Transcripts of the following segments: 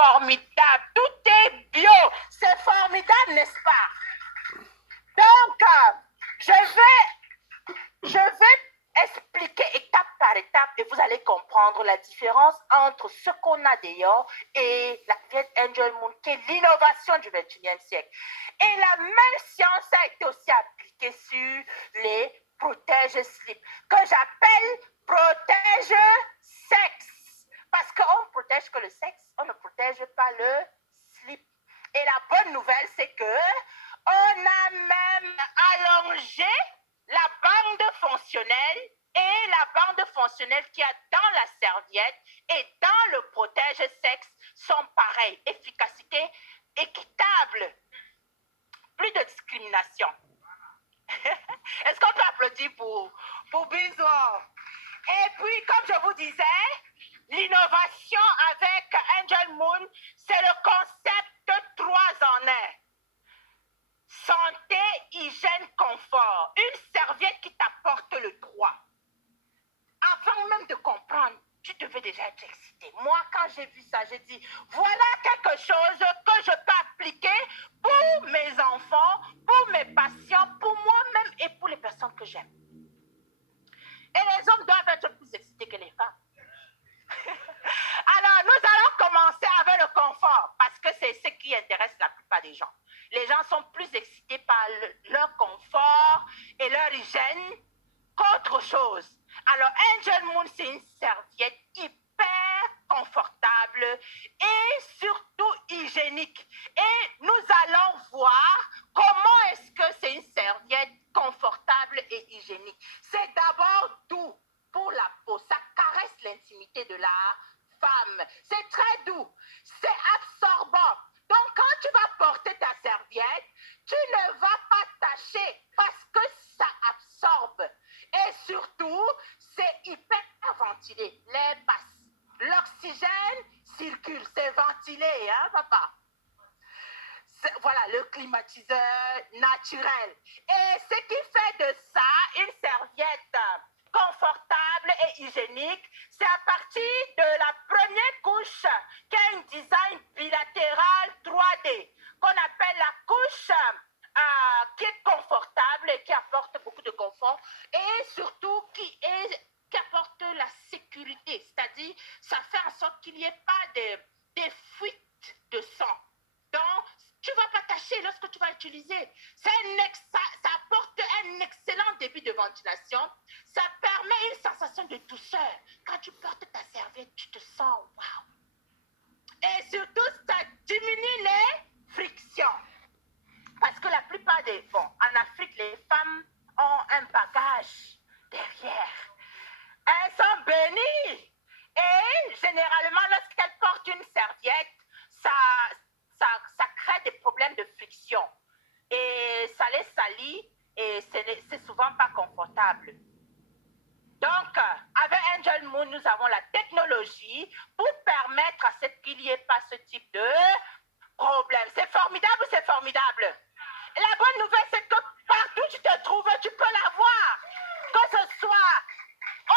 formidable. Tout est bio. C'est formidable, n'est-ce pas? Donc, je vais expliquer étape par étape et vous allez comprendre la différence entre ce qu'on a d'ailleurs et la Create Angel Moon, qui est l'innovation du 21e siècle. Et la même science a été aussi appliquée sur les protège-slip, que j'appelle protège-sexe. Parce qu'on ne protège que le sexe, on ne protège pas le slip. Et la bonne nouvelle, c'est que on a même allongé la bande fonctionnelle et la bande fonctionnelle qu'il y a dans la serviette et dans le protège-sexe sont pareils. Efficacité équitable. Plus de discrimination. Est-ce qu'on peut applaudir pour Bizarre? Et puis, comme je vous disais, l'innovation avec Angel Moon, c'est le concept 3 en 1. Santé, hygiène, confort. Une serviette qui t'apporte le droit. Avant même de comprendre, tu devais déjà être excité. Moi, quand j'ai vu ça, j'ai dit, voilà quelque chose que je peux appliquer pour mes enfants, pour mes patients, pour moi-même et pour les personnes que j'aime. Et les hommes doivent être plus excités que les femmes. Alors, nous allons commencer avec le confort, parce que c'est ce qui intéresse la plupart des gens. Les gens sont plus excités par leur confort et leur hygiène qu'autre chose. Alors, Angel Moon, c'est une serviette hyper confortable et surtout hygiénique. Et nous allons voir comment est-ce que c'est une serviette confortable et hygiénique. C'est d'abord doux pour la peau. Ça caresse l'intimité de la femme. C'est très doux. C'est absorbant. Donc, quand tu vas porter ta serviette, tu ne vas pas tâcher parce que ça absorbe. Et surtout, c'est hyper ventilé. L'air passe. L'oxygène circule. C'est ventilé, hein, papa? Voilà, le climatiseur naturel. Et ce qui fait de ça une serviette confortable et hygiénique, c'est à partir de la première couche qui a un design bilatéral 3D, qu'on appelle la couche qui est confortable et qui apporte beaucoup de confort, et surtout qui apporte la sécurité, c'est-à-dire ça fait en sorte qu'il n'y ait pas de fuite de sang. Donc, tu ne vas pas tâcher lorsque tu vas utiliser. Ça apporte un excellent débit de ventilation. Ça permet une sensation de douceur. Quand tu portes ta serviette, tu te sens waouh. Et surtout, ça diminue les frictions. Parce que la plupart des... Bon, en Afrique, les femmes ont un bagage derrière. Elles sont bénies. Et généralement, lorsqu'elles portent une serviette, ça crée des problèmes de friction. Et ça les salit et c'est souvent pas confortable. Donc, avec Angel Moon, nous avons la technologie pour permettre à ce qu'il n'y ait pas ce type de problème. C'est formidable ou c'est formidable? Et la bonne nouvelle, c'est que partout où tu te trouves, tu peux l'avoir. Que ce soit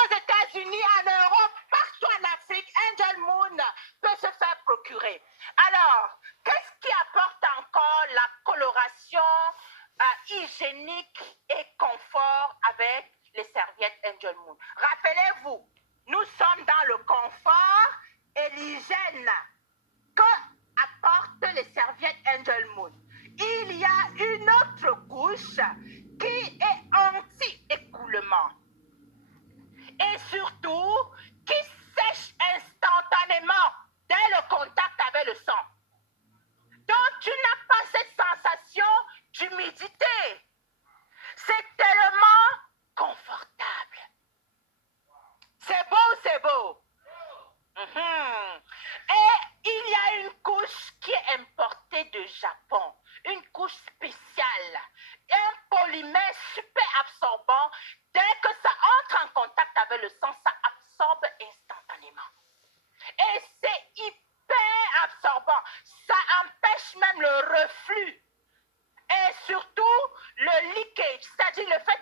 aux États-Unis, en Europe, partout en Afrique, Angel Moon peut se faire procurer. Alors, qu'est-ce qui apporte encore la coloration hygiénique et confort avec les serviettes Angel Moon? Rappelez-vous, nous sommes dans le confort et l'hygiène que apportent les serviettes Angel Moon. Il y a une autre couche qui est anti-écoulement. Et surtout, qui sèche instantanément dès le contact avec le sang. Donc, tu n'as pas cette sensation d'humidité. C'est tellement confortable. C'est beau, c'est beau. Et il y a une couche qui est importée de Japon. Une couche spéciale. Un polymère super absorbant. Dès que ça entre en contact avec le sang, ça absorbe instantanément. Et c'est hyper absorbant. Ça empêche même le reflux. Et surtout, le leakage, c'est-à-dire le fait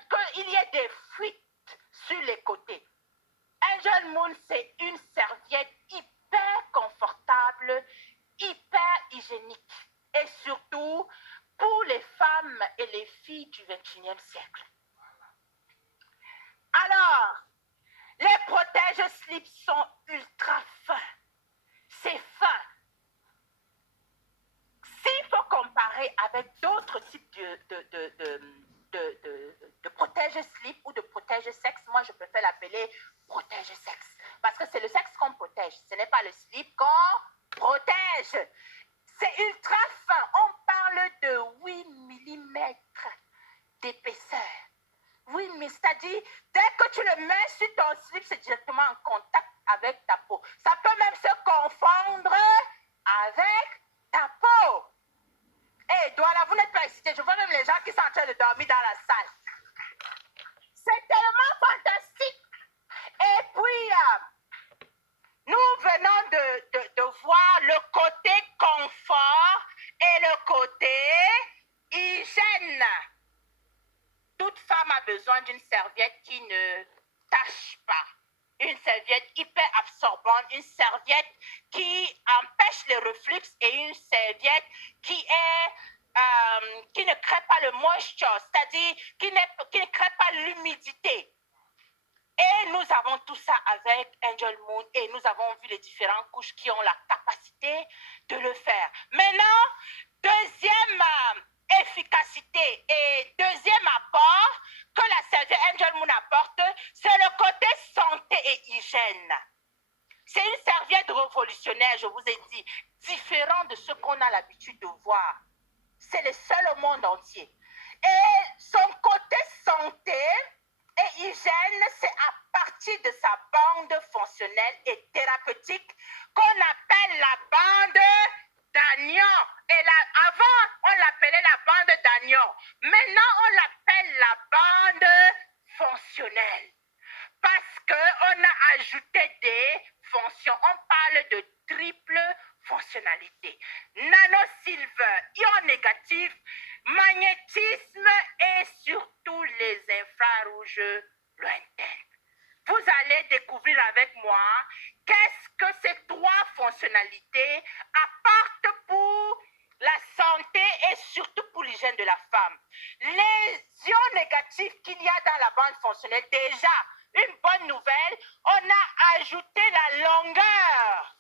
XXIe siècle. Alors, les protège-slips sont ultra fins. C'est fin. S'il faut comparer avec d'autres types de protège-slip ou de protège-sexe, moi je préfère l'appeler protège-sexe. Parce que c'est le sexe qu'on protège, ce n'est pas le slip qu'on protège. C'est ultra fin. On parle de 8 mm d'épaisseur. Oui, mais c'est-à-dire, dès que tu le mets sur ton slip, c'est directement en contact avec ta peau. Ça peut même se confondre avec ta peau. Hé, Douala, vous n'êtes pas excité. Je vois même les gens qui sont en train de dormir dans la salle. C'est tellement fantastique. Et puis, nous venons de voir le côté confort et le côté hygiène. Toute femme a besoin d'une serviette qui ne tâche pas. Une serviette hyper absorbante, une serviette qui empêche les reflux et une serviette qui ne crée pas le moisture, c'est-à-dire qui ne crée pas l'humidité. Et nous avons tout ça avec Angel Moon et nous avons vu les différentes couches qui ont la capacité de le faire. Maintenant, deuxième efficacité et deuxième apport que la serviette Angel Moon apporte, c'est le côté santé et hygiène. C'est une serviette révolutionnaire, je vous ai dit, différent de ce qu'on a l'habitude de voir. C'est le seul au monde entier. Et son côté santé et hygiène, c'est à partir de sa bande fonctionnelle et thérapeutique qu'on appelle la bande d'Agnon. Et là, avant, on l'appelait la bande d'Agnon. Maintenant, on l'appelle la bande fonctionnelle. Parce qu'on a ajouté des fonctions. On parle de triple fonctionnalité. Nanosilver, ion négatif, magnétisme et surtout les infrarouges lointains. Vous allez découvrir avec moi qu'est-ce que ces trois fonctionnalités apportent pour la santé et surtout pour l'hygiène de la femme. Les ions négatifs qu'il y a dans la bande fonctionnelle, déjà, une bonne nouvelle, on a ajouté la longueur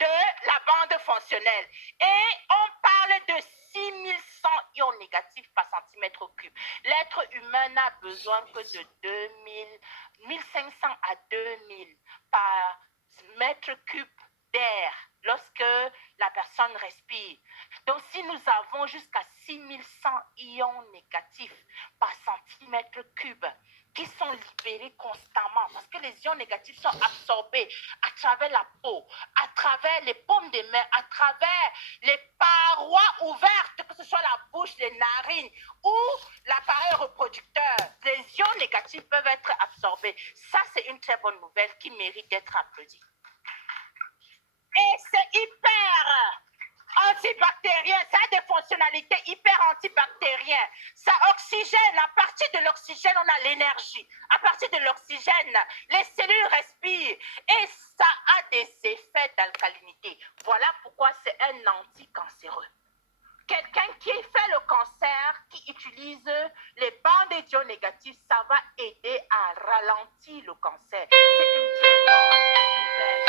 de la bande fonctionnelle. Et on parle de 6100 ions négatifs par centimètre cube. L'être humain n'a besoin que de 1500 à 2000 par mètre cube d'air lorsque la personne respire. Donc, si nous avons jusqu'à 6100 ions négatifs par centimètre cube qui sont libérés constamment, parce que les ions négatifs sont absorbés à travers la peau, à travers les paumes des mains, à travers les parois ouvertes, que ce soit la bouche, les narines ou l'appareil reproducteur. Les ions négatifs peuvent être absorbés. Ça, c'est une très bonne nouvelle qui mérite d'être applaudie. Et c'est hyper antibactérien, ça a des fonctionnalités hyper antibactériennes. Ça oxygène, à partir de l'oxygène, on a l'énergie. À partir de l'oxygène, les cellules respirent et ça a des effets d'alcalinité. Voilà pourquoi c'est un anticancéreux. Quelqu'un qui fait le cancer, qui utilise les bandes d'ions négatifs, ça va aider à ralentir le cancer. C'est une très bonne nouvelle.